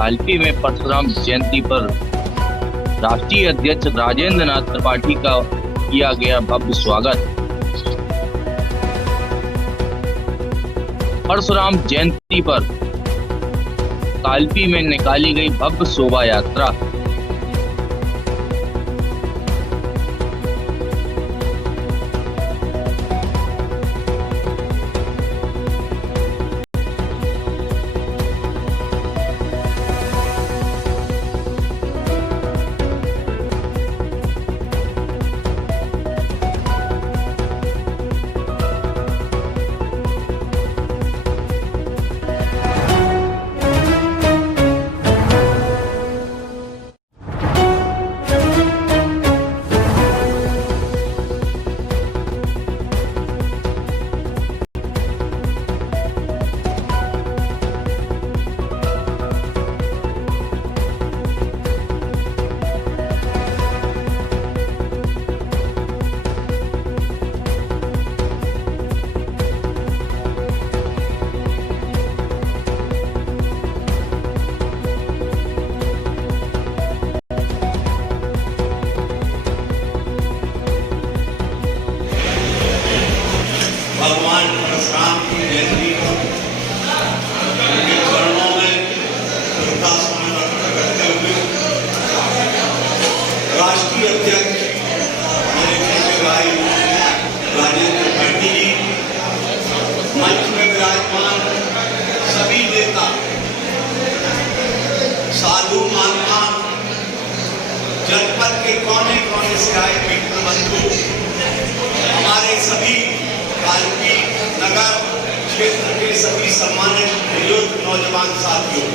कालपी में परशुराम जयंती पर राष्ट्रीय अध्यक्ष राजेंद्र नाथ त्रिपाठी का किया गया भव्य स्वागत। परशुराम जयंती पर कालपी में निकाली गई भव्य शोभा यात्रा। भगवान परशुराम की जयंती उनके चरणों में श्रद्धा सुमन करते हुए राष्ट्रीय अध्यक्ष मेरे छोटे भाई राजेंद्र त्रिपाठी जी, मंच में विराजमान सभी नेता, साधु महात्मा, जनपद के कोने कोने से आए मित्र बंधु, हमारे सभी कालपी नगर क्षेत्र के सभी सम्मानित बुजुर्ग नौजवान साथियों,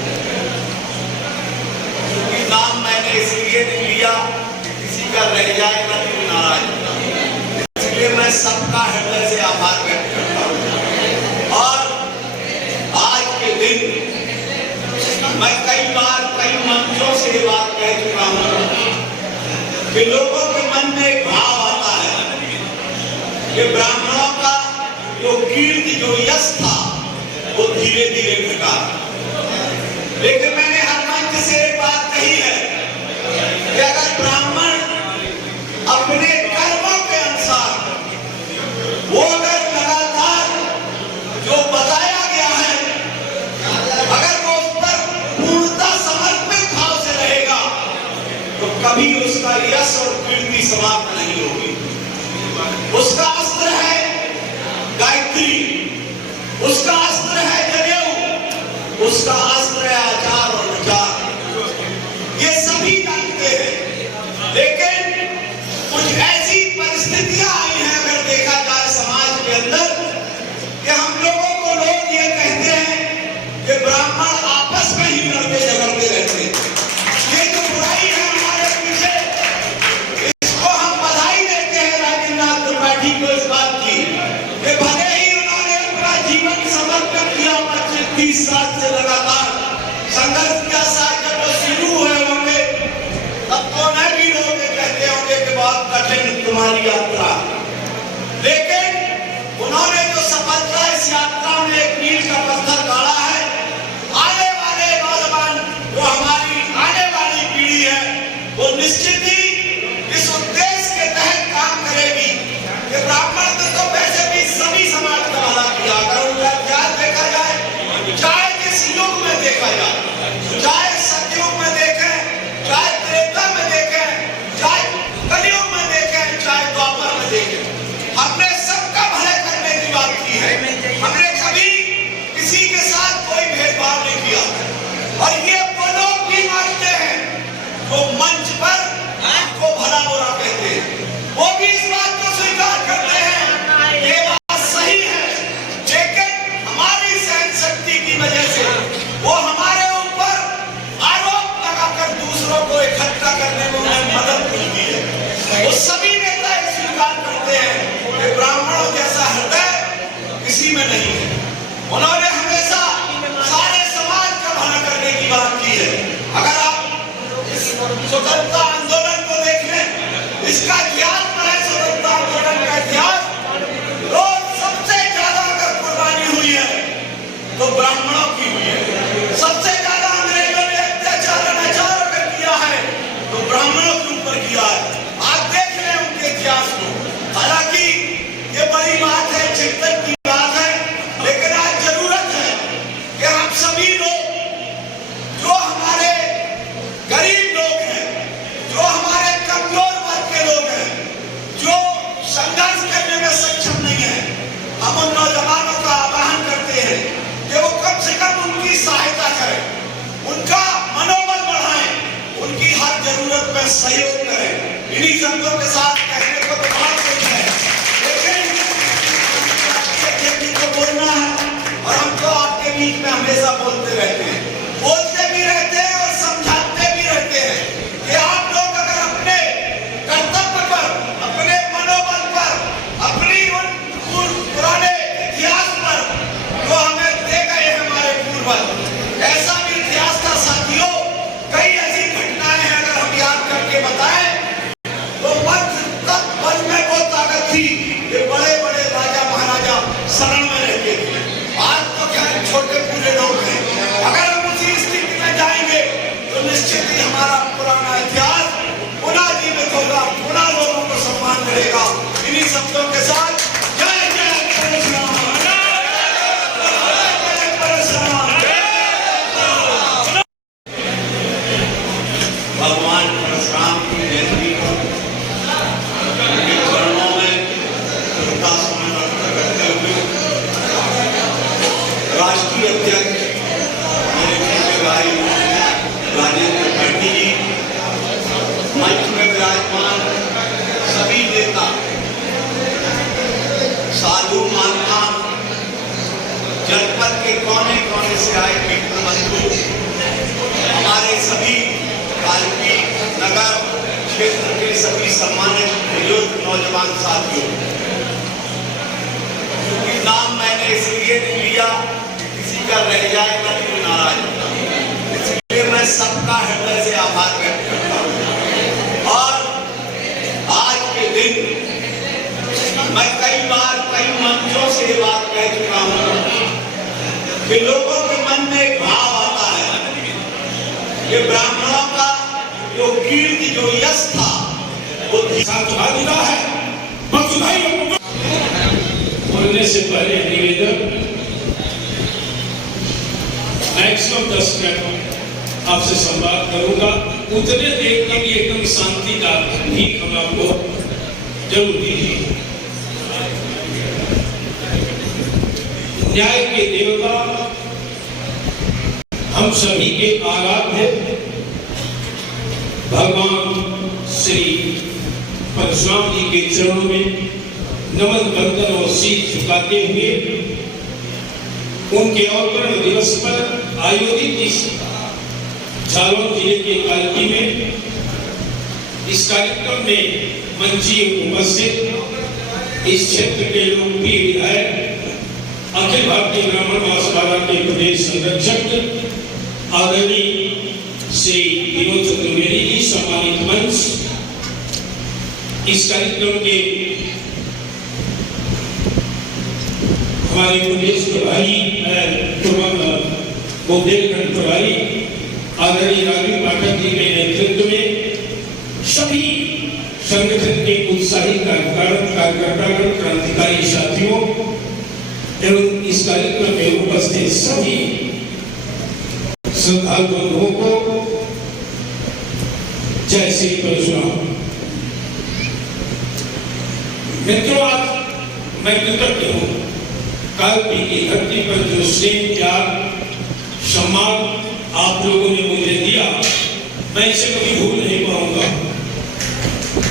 क्योंकि नाम मैंने इसलिए नहीं लिया कि किसी का रह जाएगा तो नाराज, इसलिए मैं सबका हृदय से आभार व्यक्त करता हूँ। और आज के दिन मैं कई बार कई मंचों से ये बात कह चुका हूँ कि लोगों के मन में एक भाव आता है कि ब्राह्मणों का जो कीर्ति जो यश था वो धीरे धीरे घटा। लेकिन मैंने हर मंच से एक बात कही है कि अगर ब्राह्मण अपने कर्मों के अनुसार वो अगर लगातार जो बताया गया है अगर वो उस पर पूर्णतः समर्पित भाव से रहेगा तो कभी उसका यश और कीर्ति समाप्त नहीं होगी। उसका अस्त्र है गायत्री, उसका अस्त्र है जनेऊ, उसका अस्त्र है आचार और विचार। ये सभी जानते हैं, लेकिन कुछ ऐसी परिस्थितियां आई हैं अगर देखा जाए समाज के अंदर कि हम लोगों को लोग ये कहते हैं कि ब्राह्मण आपस में ही लड़ते झगड़ते रहते हैं। ये जो बुराई है हमारे पीछे, इसको हम बधाई देते हैं राजेंद्र नाथ त्रिपाठी को इस बात की कि भले ही उन्होंने अपना जीवन समर्पित किया, 25-30 साल से लगातार संघर्ष किया। शायद जब वो शुरू हुए होंगे तब तो उन्हें भी लोग कहते होंगे कि बहुत कठिन तुम्हारी यात्रा, लेकिन उन्होंने जो सफलता इस यात्रा में एक मील का पत्थर गाड़ा है। आने वाले नौजवान जो हमारी आने वाली पीढ़ी है वो निश्चित ही इस उद्देश्य के तहत काम करेगी कि ब्राह्मण तो वैसे भी सभी समाज का भला किया। अगर उनका इतिहास देखा जाए, चाहे किस युग में देखा जाए, चाहे सतयुग में देखें, चाहे त्रेता में देखें, चाहे कलयुग में देखें, चाहे द्वापर की बात है, चिंतन की बात है, लेकिन आज जरूरत है कि हम सभी लोग, जो हमारे गरीब लोग हैं, जो हमारे कमजोर वर्ग के लोग हैं, जो संघर्ष करने में सक्षम नहीं है, हम उन नौजवानों का आह्वान करते हैं कि वो कम से कम उनकी सहायता करें, उनका मनोबल बढ़ाएं, उनकी हर जरूरत में सहयोग करें। इन्हीं शब्दों के साथ कहने को तो बहुत कुछ है, लेकिन को बोलना है और हम तो आपके बीच में हमेशा बोलते रहते हैं, बोलते भी रहते हैं और समझाते भी रहते हैं कि आप लोग अगर अपने कर्तव्य पर, अपने मनोबल पर, अपनी उन पुराने इतिहास पर जो हमें दे गए हैं हमारे पूर्वज, ऐसा भी इतिहास था साथियों, कई ऐसी घटनाएं हैं अगर हम याद करके बताएं तो वंश में वो ताकत थी कि बड़े बड़े राजा महाराजा शरण में रहते थे। आज तो क्या छोटे पूरे लोग हैं, अगर हम उसी स्थिति में जाएंगे तो निश्चित ही हमारा पुराना इतिहास पुनः जीवित होगा, पुनः लोगों को सम्मान मिलेगा। इन्हीं शब्दों के साथ जय जय परशुराम, जय परशुराम। भगवान परशुराम की जयंती के चरणों में श्रद्धासुमन अर्पित करते हुए राष्ट्रीय अध्यक्ष मेरे छोटे भाई राजेंद्र त्रिपाठी जी, मंच में विराजमान सभी नेता, साधु महात्मा, जनपद के कोने कोने से आए मित्र बंधु, हमारे सभी कालकी नगर क्षेत्र के सभी सम्मानित बुजुर्ग नौजवान साथियों, क्योंकि नाम मैंने इसलिए नहीं लिया कि किसी का रह जाएगा तो नाराज होगा, इसलिए मैं सबका हृदय से आभार व्यक्त करता हूँ। और आज के दिन मैं कई बार कई मंचों से ये बात कह चुका हूँ कि लोगों के मन में एक भाव आता है कि ब्राह्मणों का जो कीर्ति, जो यश था, वो दिखा है। बोलने से पहले निवेदन, मैक्सिमम 10 मिनट आपसे संवाद करूंगा, उतने देर के लिए एकदम शांति का भीख हम आपको जरूर दीजिए। न्याय के देवता, हम सभी के आराध्य भगवान श्री परशुराम जी के चरणों में नमन बंदन और शीश झुकाते हुए उनके अवतरण दिवस पर आयोजित इस झालोर जिले के कालकी में इस कार्यक्रम में मंचीय उपस्थित इस क्षेत्र के लोकप्रिय विधायक, अखिल भारतीय ब्राह्मण महासभा के प्रदेश संरक्षक आदरणीय श्री विनोद चतुर्वेदी जी, सम्मानित मंच, इस कार्यक्रम के हमारे प्रदेश प्रभारी बुंदेलखंड प्रभारी आदरणीय राजीव पाठक जी के नेतृत्व में सभी संगठन के उत्साही कार्यकर्तागण, क्रांतिकारी साथियों एवं इस कार्यक्रम में उपस्थित सभी श्रद्धालु बंधुओं को जय श्री परशुराम। मित्रों, आज मैं कृतज्ञ हूँ कालकी की धरती पर जो स्नेह, प्यार, सम्मान आप लोगों ने मुझे दिया, मैं इसे कभी भूल नहीं पाऊंगा।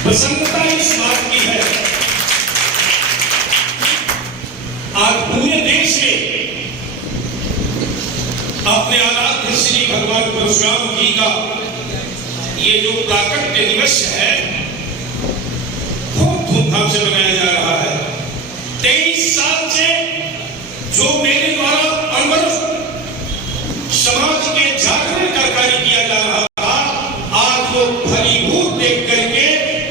प्रसन्नता इस बात की है आज पूरे देश में अपने आराध्य श्री भगवान परशुराम जी का ये जो प्राकट्य दिवस है बहुत धूमधाम से मनाया जा रहा है। 23 साल से जो मेरे द्वारा अनवरत समाज के जागरण का कार्य किया जा रहा था, आज वो फलीभूत देख करके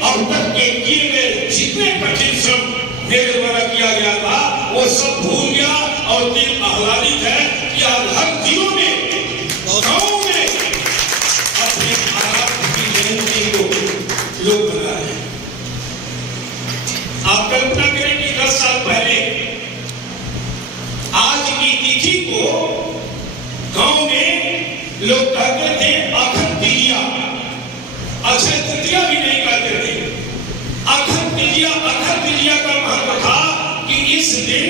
अब तक के किए गए जितने कठिन श्रम मेरे द्वारा किया गया था वो सब भूल गया और दिल आह्लादित है कि आज हर जिलों में, गांवों में अपने आराध्य की जयंती को लोग मना रहे हैं। आप कल्पना करें कि 10 साल पहले दिन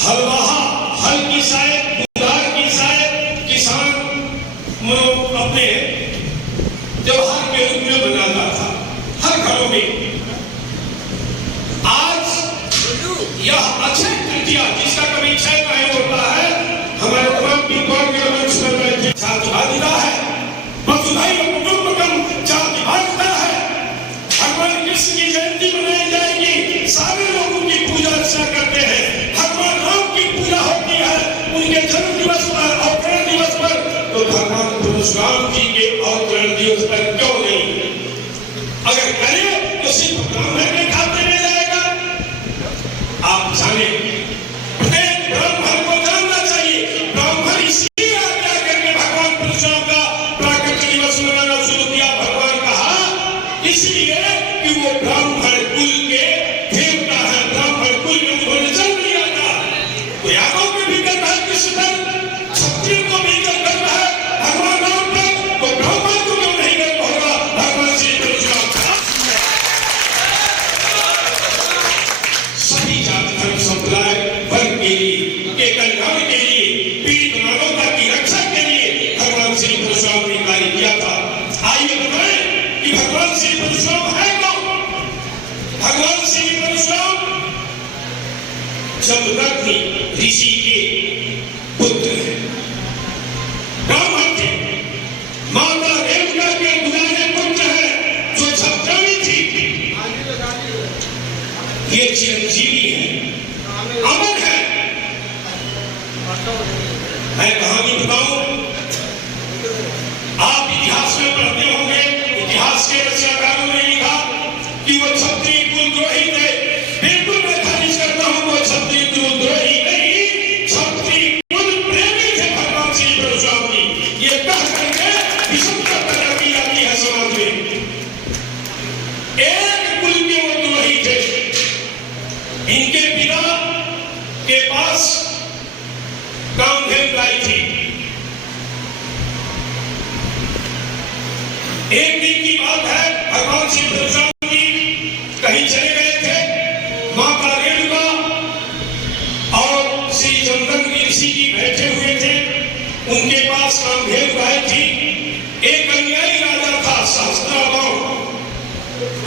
हलवाहा, हल की शायद, बुधार की शायद किसान अपने त्योहार के रूप में मनाता था हर घरों में। आज यह अक्षय तृतीया, जिसका कभी क्षय नहीं होता है, हमारे तमाम विद्वान के मंच पर बैठे छात्रवादिता है, वसुधैव कुटुंबकम जातिवादिता है। भगवान कृष्ण की जयंती मनाई जाएगी, सारे लोग उनकी पूजा अर्चना करते हैं। भगवान राम की पूजा होती है उनके जन्म दिवस पर, अवतरण दिवस पर, तो भगवान परशुराम जी के अवतरण दिवस पर क्यों नहीं? अगर करें तो सिर्फ ब्राह्मण के खाते में जाएगा। आप जाने, प्रत्येक ब्राह्मण को जानना चाहिए, ब्राह्मण इसलिए आज्ञा करके भगवान परशुराम का प्राकट्य दिवस मनाना शुरू किया। भगवान कहा इसलिए कि वो ब्राह्मण कुल के देवता है, ब्राह्मण कुल में उन्होंने जन्म लिया था। तो यादव के भी गर्व है कृष्ण पर, क्षत्रिय को भी गर्व है भगवान राम पर, तो ब्राह्मण को क्यों नहीं गर्व होगा भगवान श्री परशुराम का? सभी जाति धर्म संप्रदाय वर्ग के लिए, के कल्याण के लिए, पीड़ित मानवता की रक्षा के लिए भगवान श्री परशुराम ने कार्य किया था। आइए बताएं कि भगवान श्री परशुराम है कौन? भगवान श्री परशुराम जमदग्नि ऋषि के पुत्र हैं, ब्राह्मण थे। माता रेणुका के दुलारे पुत्र हैं जो छत्रवी थी। ये चिरंजीवी है, अमर है। मैं कहानी बताऊं, आप इतिहास में पढ़ते होंगे, इतिहास के रचनाकारों ने लिखा कि वो क्षत्रिय कुलद्रोही थे। बिल्कुल मैं खारिज करता हूं, वो क्षत्रिय कुलद्रोही नहीं, क्षत्रिय कुल प्रेमी थे भगवान श्री परशुराम जी। ये कह करके विषमता पैदा की जाती है समाज में। एक कुल के वो द्रोही थे। इनके पिता के पास कामधेनु गाय थी। एक दिन की बात है, भगवान श्री परशुराम जी कहीं चले गए थे। माता रेणुका और श्री जमदग्नि ऋषि जी बैठे हुए थे, उनके पास कामधेनु गाय थी। एक अन्यायी राजा था सहस्त्राबाहु,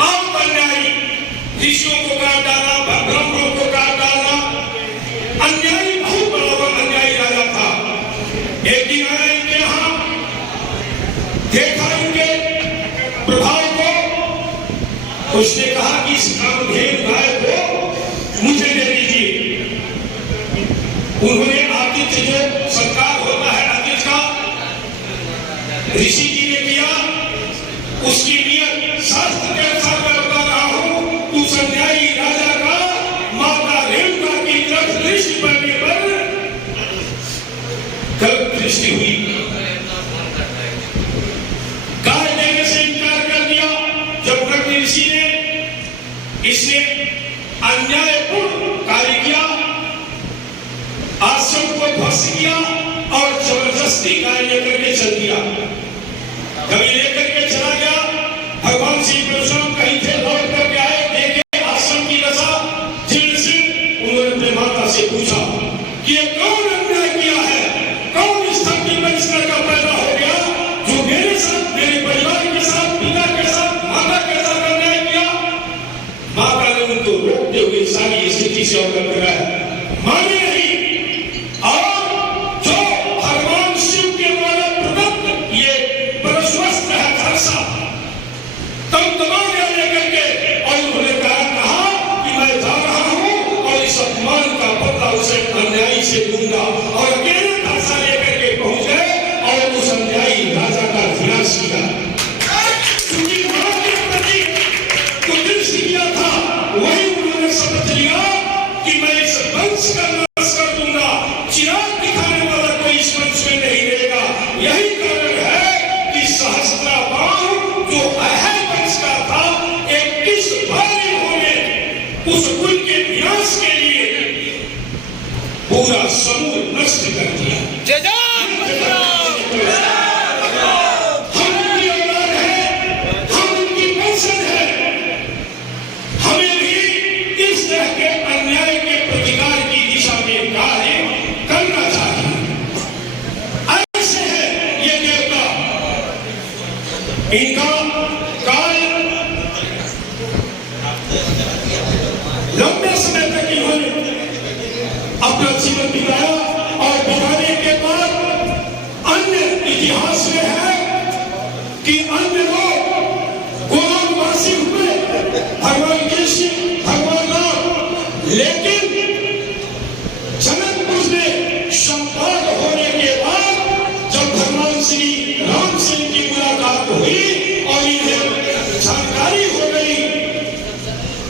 आप अन्यायी, ऋषियों को काट डाला, ब्राह्मणों को काट डाला, अन्यायी, बहुत बड़ा अन्यायी राजा था। एक दिन आया इनके यहाँ, देखा इनके प्रभाव को, उसने कहा कि इस कामधेनु गाय को मुझे दे दीजिए। उन्होंने आतिथ्य जो सत्कार होता है आतिथ्य का, ऋषि जी ने किया। उसकी नियत शास्त्र के अनुसार मैं बता रहा हूं, उस अन्यायी राजा का माता रेणुका की तरफ दृष्टि पड़ने पर गलत दृष्टि हुई, गाय देने से इनकार कर दिया। जमदग्नि ऋषि ने इसने अन्यायपूर्ण कार्य किया, आश्रम को ध्वस्त किया और जबरदस्ती गाय लेकर के चल दिया। कभी लेकर के चला गया, भगवान श्री परशुराम कहीं थे, लौट करके आए, देखे आश्रम की दशा जीर्ण से। उन्होंने अपने माता से पूछा कि ये कौन अन्याय किया है, कौन इस धरती पर इस तरह का पैदा हो गया जो मेरे साथ, मेरे परिवार के साथ, पिता के साथ, माता के साथ अन्याय किया? माता ने उनको रोकते हुए सारी स्थिति से अवगत कराया, माने नहीं। और जो भगवान शिव के द्वारा प्रदत्त ये परशुवस्त्र है धरसा, तब तमाम लेकर के, और उन्होंने कहा कि मैं जा रहा हूं और इस अपमान का बदला उसे अन्यायी से दूंगा। और अकेले धरसा लेकर के पहुंच गए और उस अन्यायी राजा का विनाश किया। क्योंकि मां के प्रति जो दृष्टि किया था, वही उन्होंने समझ लिया कि मैं इस वंश का नाश कर दूंगा, चिराग दिखाने वाला कोई इस वंश में नहीं रहेगा। यही कारण है कि सहस्त्राबाहु जो है वंश का था, 21 बार इन्होंने उस कुल के विनाश के लिए पूरा समूह नष्ट कर दिया। हम उनकी औलाद हैं, हम उनकी वंशज हैं, हमें भी इस तरह के अन्याय के प्रति अपना जीवन बिताया और बिताने के बाद अन्य इतिहास में है कि अन्य लोग गोलामवासी हुए, भगवान कृष्ण, भगवान राम, लेकिन जनकपुर में संवाद होने के बाद जब भगवान श्री राम से की मुलाकात हुई और इन्हें जानकारी हो गई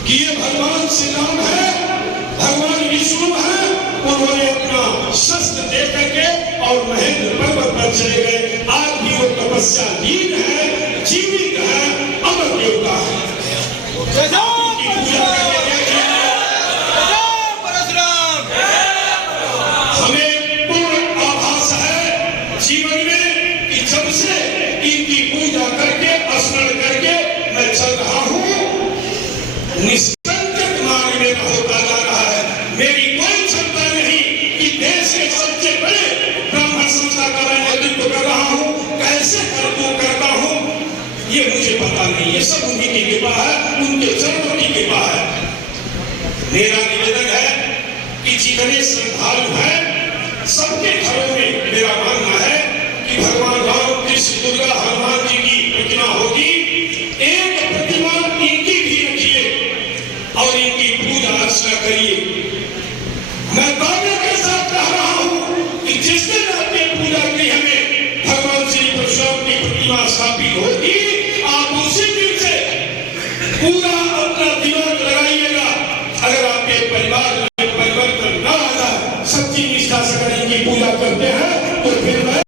कि ये भगवान श्री राम है, भगवान विष्णु है, उन्होंने अपना शस्त्र दे करके और महेंद्र पर्वत पर चले गए। आज भी वो तपस्या लीन है, जीवित है, अमर देवता है। की पूजा करके देखिए, हमें पूर्ण आभास है जीवन में कि जब से इनकी पूजा करके स्मरण करके मैं चल रहा हूँ, निष्कंटक मार्ग में होता जा रहा है। मेरी कोई क्षमता नहीं कि देश के सबसे बड़े ब्राह्मण संस्था का मैं नेतृत्व कर रहा हूँ, कैसे करता हूँ ये मुझे पता नहीं, ये सब उन्हीं की कृपा है, उनके चरणों की कृपा है। मेरा निवेदन है कि जितने श्रद्धालु हैं सबके घरों में मेरा मानना है कि भगवान राम, कृष्ण, दुर्गा, हनुमान जी की प्रतिमा होगी, एक प्रतिमा इनकी भी रखिए और इनकी पूजा अर्चना करिए। मैं दावे के साथ कह रहा हूं कि जिस दिन आपने पूजा गृह में भगवान श्री परशुराम की प्रतिमा स्थापित होगी, आप उसी दिन से पूरा अपना दिमाग लगाइएगा। अगर आपके परिवार